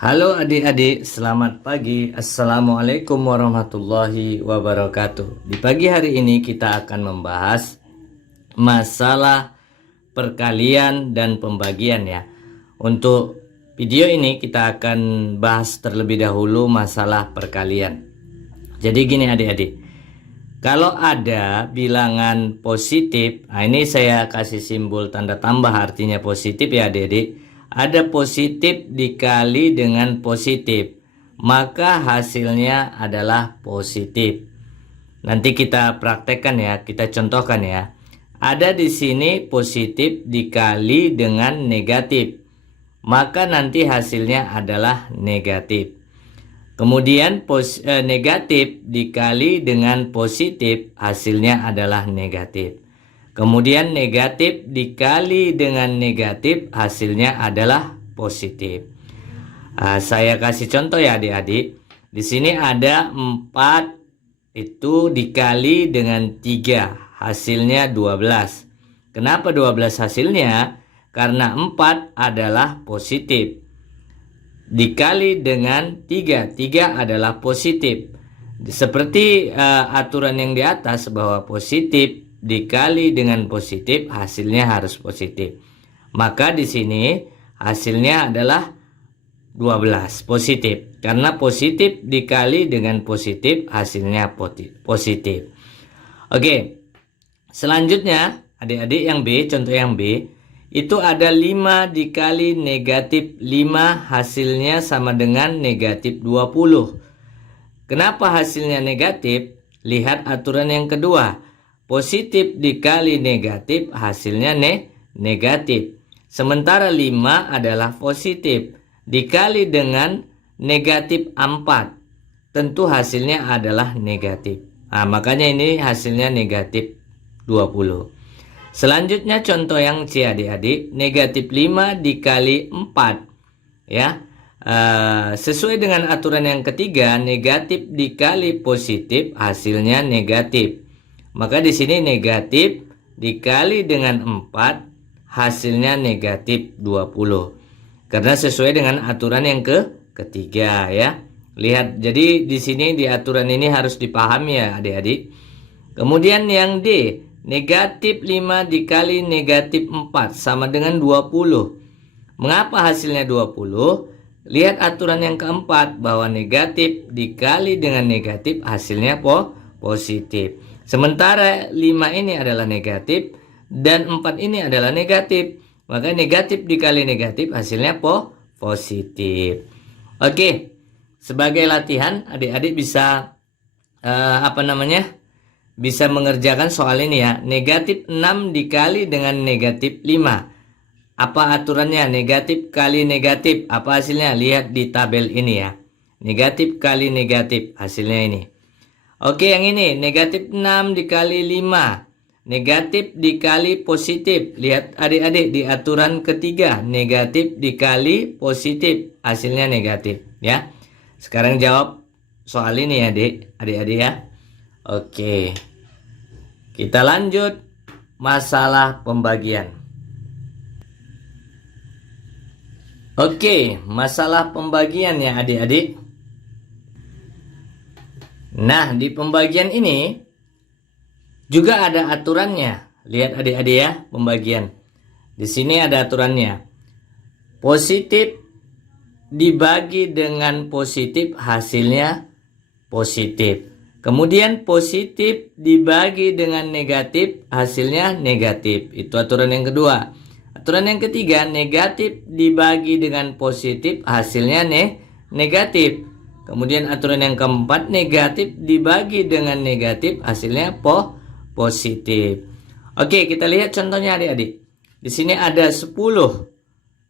Halo adik-adik, selamat pagi. Assalamualaikum warahmatullahi wabarakatuh. Di pagi hari ini kita akan membahas masalah perkalian dan pembagian ya. Untuk video ini kita akan bahas terlebih dahulu masalah perkalian. Jadi gini adik-adik, kalau ada bilangan positif, nah ini saya kasih simbol tanda tambah artinya positif ya adik-adik. Ada positif dikali dengan positif, maka hasilnya adalah positif. Nanti kita praktekkan ya, kita contohkan ya. Ada di sini positif dikali dengan negatif, maka nanti hasilnya adalah negatif. Kemudian negatif dikali dengan positif, hasilnya adalah negatif. Kemudian negatif dikali dengan negatif, hasilnya adalah positif. Saya kasih contoh ya adik-adik. Di sini ada 4 itu dikali dengan 3, hasilnya 12. Kenapa 12 hasilnya? Karena 4 adalah positif. Dikali dengan 3, 3 adalah positif. Seperti aturan yang di atas bahwa positif dikali dengan positif hasilnya harus positif. Maka di sini hasilnya adalah 12 positif. Karena positif dikali dengan positif hasilnya positif. Oke. Selanjutnya adik-adik yang B, contoh yang B, itu ada 5 dikali negatif 5 hasilnya sama dengan negatif 20. Kenapa hasilnya negatif? Lihat aturan yang kedua. Positif dikali negatif hasilnya negatif. Sementara 5 adalah positif. Dikali dengan negatif 4. Tentu hasilnya adalah negatif. Makanya ini hasilnya negatif 20. Selanjutnya contoh yang C adik-adik. Negatif 5 dikali 4. Ya. Sesuai dengan aturan yang ketiga, negatif dikali positif hasilnya negatif. Maka di sini negatif dikali dengan 4 hasilnya negatif 20. Karena sesuai dengan aturan yang ketiga ya. Lihat, jadi di sini di aturan ini harus dipahami ya adik-adik. Kemudian yang D, negatif 5 dikali negatif 4 sama dengan 20. Mengapa hasilnya 20? Lihat aturan yang keempat bahwa negatif dikali dengan negatif hasilnya positif. Sementara 5 ini adalah negatif dan 4 ini adalah negatif. Maka negatif dikali negatif hasilnya positif. Oke. Sebagai latihan adik-adik bisa bisa mengerjakan soal ini ya. Negatif 6 dikali dengan negatif 5. Apa aturannya? Negatif kali negatif. Apa hasilnya? Lihat di tabel ini ya. Negatif kali negatif hasilnya ini. Oke, yang ini negatif 6 dikali 5. Negatif dikali positif. Lihat adik-adik di aturan ketiga. Negatif dikali positif. Hasilnya negatif ya. Sekarang jawab soal ini ya adik-adik ya. Oke. Kita lanjut masalah pembagian. Oke, masalah pembagian ya adik-adik. Nah, di pembagian ini juga ada aturannya. Lihat adik-adik ya, pembagian. Di sini ada aturannya. Positif dibagi dengan positif hasilnya positif. Kemudian positif dibagi dengan negatif hasilnya negatif. Itu aturan yang kedua. Aturan yang ketiga, negatif dibagi dengan positif hasilnya negatif. Kemudian aturan yang keempat, negatif dibagi dengan negatif hasilnya positif. Oke, kita lihat contohnya adik-adik. Di sini ada 10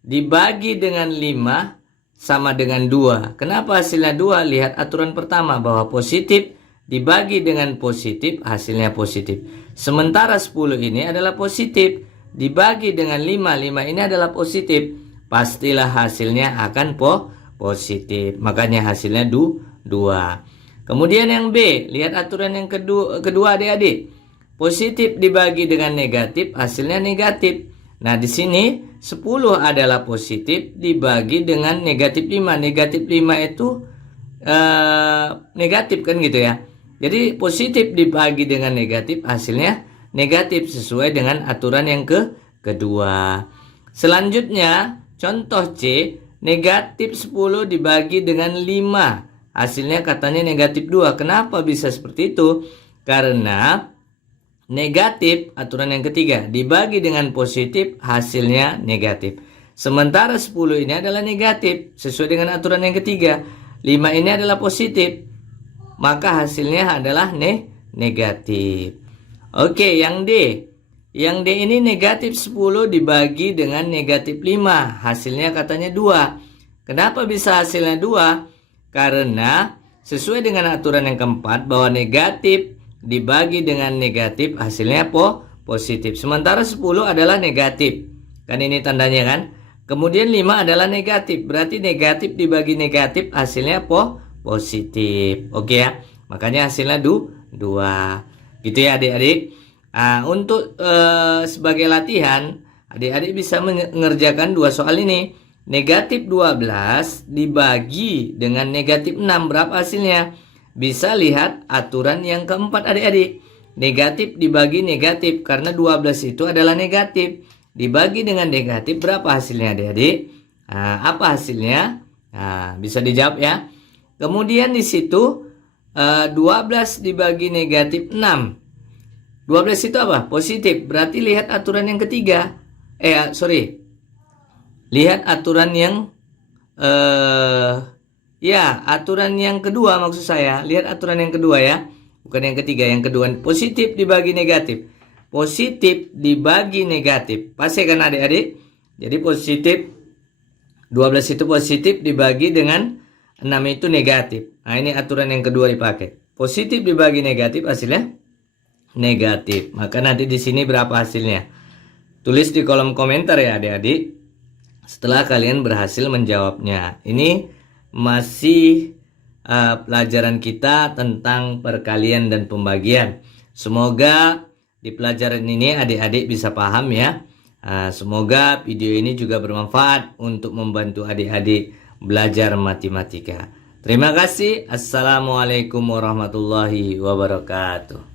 dibagi dengan 5 sama dengan 2. Kenapa hasilnya 2? Lihat aturan pertama bahwa positif dibagi dengan positif hasilnya positif. Sementara 10 ini adalah positif dibagi dengan 5. 5 ini adalah positif. Pastilah hasilnya akan positif. Makanya hasilnya 2. Kemudian yang B, lihat aturan yang kedua adik-adik. Positif dibagi dengan negatif hasilnya negatif. Nah, di sini 10 adalah positif dibagi dengan negatif 5. Negatif 5 itu negatif kan gitu ya. Jadi positif dibagi dengan negatif hasilnya negatif sesuai dengan aturan yang kedua. Selanjutnya contoh C, negatif 10 dibagi dengan 5 hasilnya katanya negatif 2. Kenapa bisa seperti itu? Karena negatif, aturan yang ketiga, dibagi dengan positif hasilnya negatif. Sementara 10 ini adalah negatif sesuai dengan aturan yang ketiga. 5 ini adalah positif, maka hasilnya adalah negatif. Oke, yang D. Yang D ini negatif 10 dibagi dengan negatif 5. Hasilnya katanya 2. Kenapa bisa hasilnya 2? Karena sesuai dengan aturan yang keempat bahwa negatif dibagi dengan negatif hasilnya positif. Sementara 10 adalah negatif. Kan ini tandanya kan? Kemudian 5 adalah negatif. Berarti negatif dibagi negatif hasilnya positif. Oke ya. Makanya hasilnya 2. Gitu ya adik-adik. Nah, untuk sebagai latihan, adik-adik bisa mengerjakan 2 soal ini. Negatif 12 dibagi dengan negatif 6. Berapa hasilnya? Bisa lihat aturan yang keempat adik-adik. Negatif dibagi negatif. Karena 12 itu adalah negatif. Dibagi dengan negatif berapa hasilnya adik-adik? Nah, apa hasilnya? Nah, bisa dijawab ya. Kemudian di situ 12 dibagi negatif 6. 12 itu apa? Positif. Berarti lihat aturan yang ketiga. Lihat aturan yang aturan yang kedua maksud saya. Lihat aturan yang kedua ya. Bukan yang ketiga, yang kedua. Positif dibagi negatif. Positif dibagi negatif. Pasti kan adik-adik? Jadi positif 12 itu positif dibagi dengan 6 itu negatif. Nah, ini aturan yang kedua dipakai. Positif dibagi negatif hasilnya negatif. Maka nanti di sini berapa hasilnya? Tulis di kolom komentar ya adik-adik. Setelah kalian berhasil menjawabnya. Ini masih pelajaran kita tentang perkalian dan pembagian. Semoga di pelajaran ini adik-adik bisa paham ya. Semoga video ini juga bermanfaat untuk membantu adik-adik belajar matematika. Terima kasih. Assalamualaikum warahmatullahi wabarakatuh.